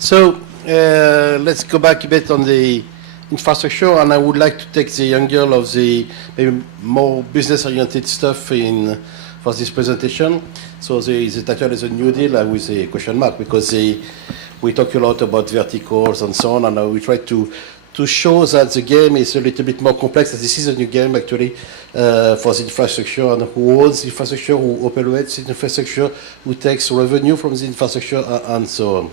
So let's go back a bit on the infrastructure, and I would like to take the angle of the maybe more business-oriented stuff for this presentation. So the title is a New Deal with a question mark, because we talk a lot about verticals and so on, and we try to show that the game is a little bit more complex, that this is a new game actually for the infrastructure, and who owns the infrastructure, who operates the infrastructure, who takes revenue from the infrastructure, and so on.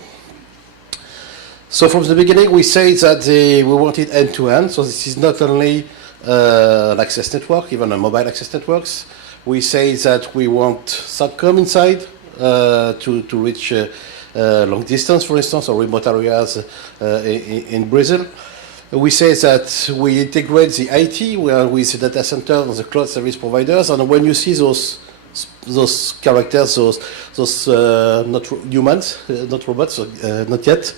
So from the beginning, we say that we wanted end-to-end. So this is not only an access network, even a mobile access networks. We say that we want SATCOM inside to reach long distance, for instance, or remote areas in Brazil. We say that we integrate the IT with the data center and the cloud service providers. And when you see those characters, those not humans, not robots, not yet,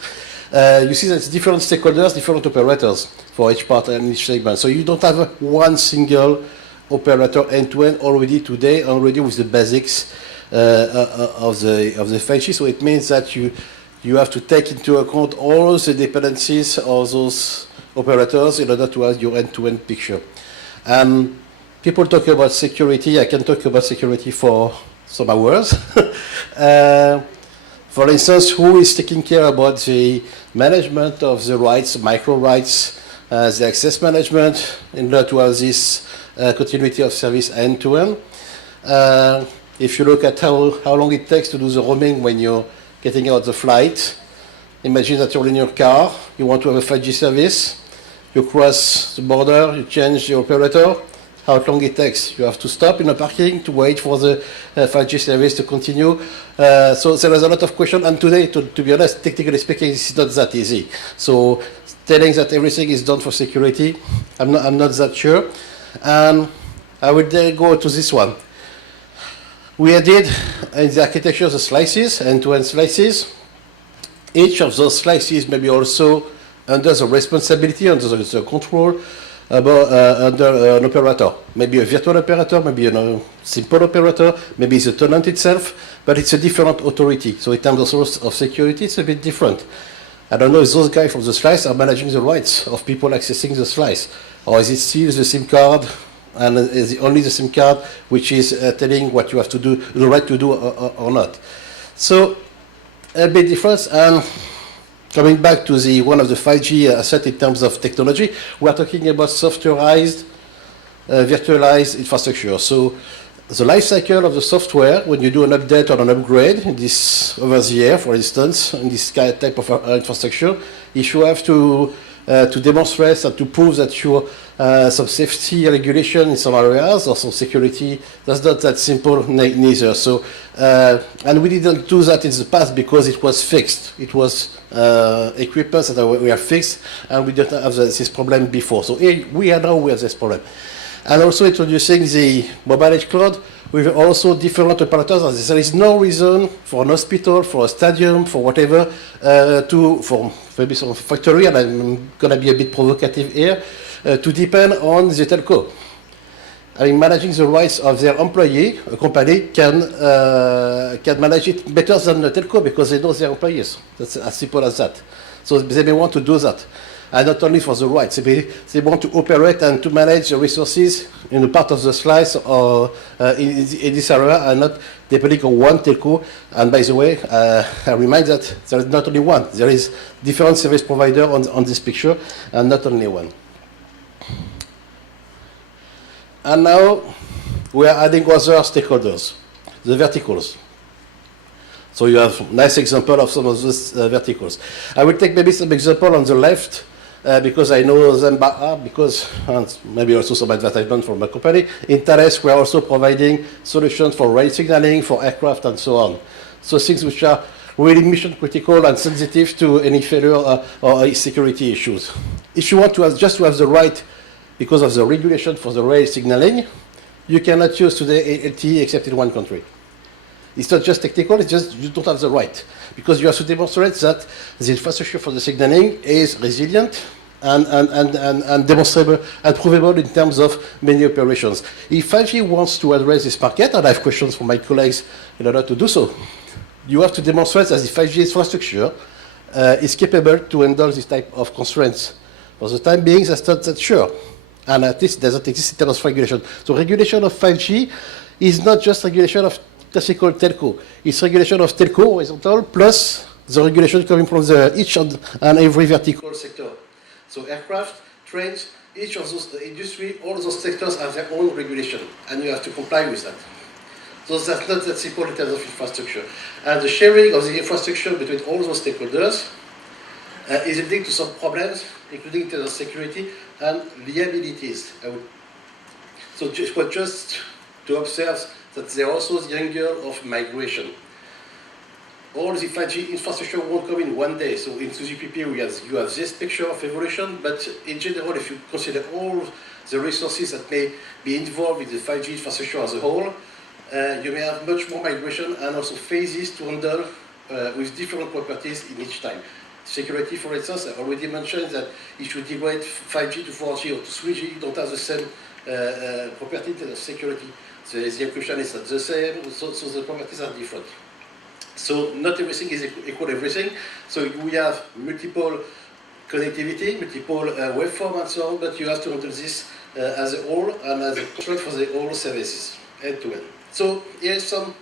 you see that it's different stakeholders, different operators for each part and each segment. So you don't have one single operator end-to-end already today, already with the basics of the 5G. So it means that you have to take into account all the dependencies of those operators in order to have your end-to-end picture. People talk about security. I can talk about security for some hours. For instance, who is taking care about the management of the rights, micro rights, the access management, in order to have this continuity of service end-to-end? If you look at how long it takes to do the roaming when you're getting out the flight, imagine that you're in your car, you want to have a 5G service, you cross the border, you change the operator, how long it takes. You have to stop in a parking to wait for the 5G service to continue. So there is a lot of questions, and today, to be honest, technically speaking, this is not that easy. So telling that everything is done for security, I'm not that sure. And I will then go to this one. We added in the architecture the slices, end-to-end slices. Each of those slices may be also under the responsibility, under the control, under an operator. Maybe a virtual operator, maybe a simple operator, maybe it's a tenant itself, but it's a different authority. So in terms of security, it's a bit different. I don't know if those guys from the slice are managing the rights of people accessing the slice, or is it still the SIM card, and is it only the SIM card which is telling what you have to do, the right to do or not. So a bit different. And coming back to one of the 5G assets in terms of technology, we are talking about softwareized, virtualized infrastructure. So the life cycle of the software, when you do an update or an upgrade, this over the air, for instance, in this type of infrastructure, if you have to demonstrate and to prove that you some safety regulation in some areas or some security, that's not that simple neither. So, and we didn't do that in the past because it was fixed. It was equipment that were fixed, and we didn't have this problem before. So we have this problem. And also introducing the mobile edge cloud with also different operators. There is no reason for an hospital, for a stadium, for whatever, for maybe some factory, and I'm going to be a bit provocative here, to depend on the telco. I mean, managing the rights of their employee, a company can manage it better than the telco because they know their employees. That's as simple as that. So they may want to do that. And not only for the rights, they want to operate and to manage the resources in a part of the slice or in this area, and not depending on one telco. And by the way, I remind that there is not only one. There is different service provider on this picture, and not only one. And now we are adding other stakeholders, the verticals. So you have a nice example of some of those verticals. I will take maybe some example on the left, because I know them because maybe also some advertisement from my company. In Thales, we are also providing solutions for rail signaling, for aircraft, and so on. So things which are really mission critical and sensitive to any failure or security issues. If you want to have, just to have the right, because of the regulation for the rail signaling, you cannot use today LTE except in one country. It's not just technical, it's just you don't have the right. Because you have to demonstrate that the infrastructure for the signaling is resilient and demonstrable and provable in terms of many operations. If 5G wants to address this market, and I have questions from my colleagues in order to do so, you have to demonstrate that the 5G infrastructure is capable to handle this type of constraints. For the time being, that's not that sure. And at least it doesn't exist in terms of regulation. So regulation of 5G is not just regulation of classical telco. It's regulation of telco horizontal plus the regulation coming from each and every vertical sector. So aircraft, trains, each of those industry, all those sectors have their own regulation, and you have to comply with that. So that's not that simple in terms of infrastructure. And the sharing of the infrastructure between all those stakeholders is leading to some problems, including in terms of security and liabilities. So just to observe that there are also the angle of migration. All the 5G infrastructure won't come in one day. So in 2GPP, you have this picture of evolution, but in general, if you consider all the resources that may be involved with the 5G infrastructure as a whole, you may have much more migration and also phases to handle with different properties in each time. Security, for instance, I already mentioned that if you degrade 5G to 4G or to 3G, you don't have the same property in terms of security. So the encryption is not the same, so the properties are different. So not everything is equal everything. So we have multiple connectivity, multiple waveform and so on, but you have to handle this as a whole and as a constraint for the whole services, end to end. So here's some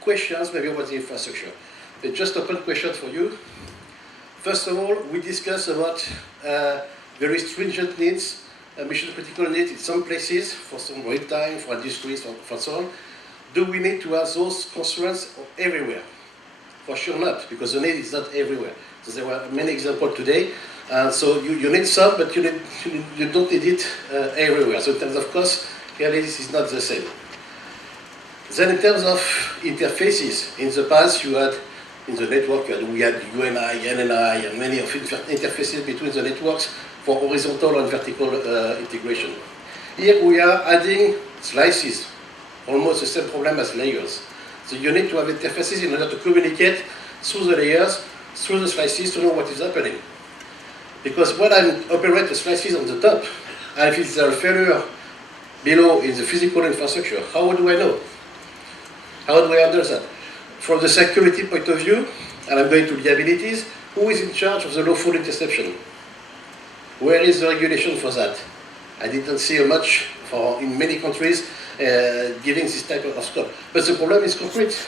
questions maybe about the infrastructure. They just open questions for you. First of all, we discussed about very stringent needs, mission critical needs in some places, for some real time, for industries, for so on. Do we need to have those constraints everywhere? For sure not, because the need is not everywhere. So there were many examples today. So you need some, but you don't need it everywhere. So in terms of cost, clearly this is not the same. Then in terms of interfaces, in the past you had, in the network, we had UNI, NNI, and many of interfaces between the networks for horizontal and vertical integration. Here we are adding slices, almost the same problem as layers. So you need to have interfaces in order to communicate through the layers, through the slices to know what is happening. Because when I operate the slices on the top, and if it's a failure below in the physical infrastructure, how do I know? How do I handle that? From the security point of view, and I'm going to liabilities, who is in charge of the lawful interception? Where is the regulation for that? I didn't see much in many countries giving this type of scope. But the problem is concrete.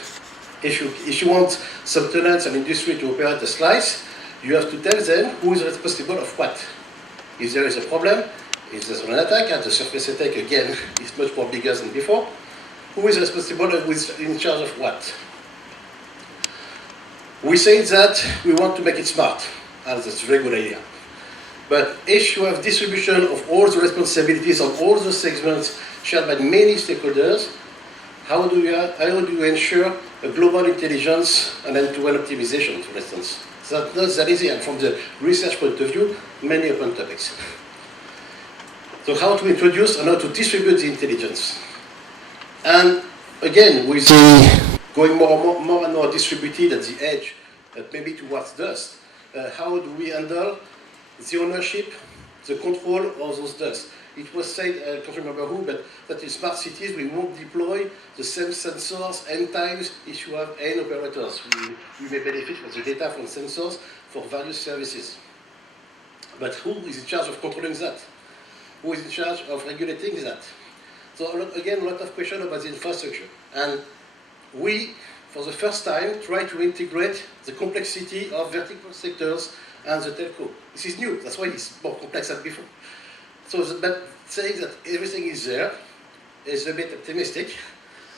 If you want some tenants and industry to operate a slice, you have to tell them who is responsible of what. If there is a problem, if there's an attack, and the surface attack again is much more bigger than before, who is responsible and who is in charge of what? We say that we want to make it smart, and that's a very good idea. But if you have distribution of all the responsibilities of all the segments shared by many stakeholders, how do you ensure a global intelligence and end-to-end optimization, for instance? That's not that easy, and from the research point of view, many open topics. So how to introduce and how to distribute the intelligence? And again, with going more and more distributed at the edge, maybe towards dust, how do we handle the ownership, the control of those dust? It was said, I can't remember who, but that in smart cities we won't deploy the same sensors n times if you have n operators. We may benefit from the data from sensors for various services. But who is in charge of controlling that? Who is in charge of regulating that? So again, a lot of questions about the infrastructure. And we, for the first time, try to integrate the complexity of vertical sectors and the telco. This is new, that's why it's more complex than before. So but saying that everything is there is a bit optimistic,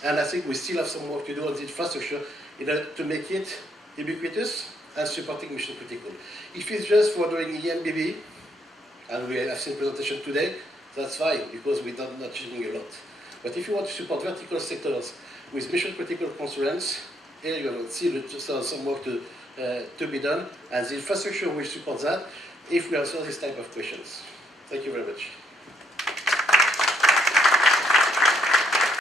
and I think we still have some work to do on the infrastructure in order to make it ubiquitous and supporting mission critical. If it's just for doing EMBB, and we have seen presentation today, that's fine, because we're not changing a lot. But if you want to support vertical sectors with mission critical constraints, here you will see some work to be done, and the infrastructure will support that if we answer this type of questions. Thank you very much.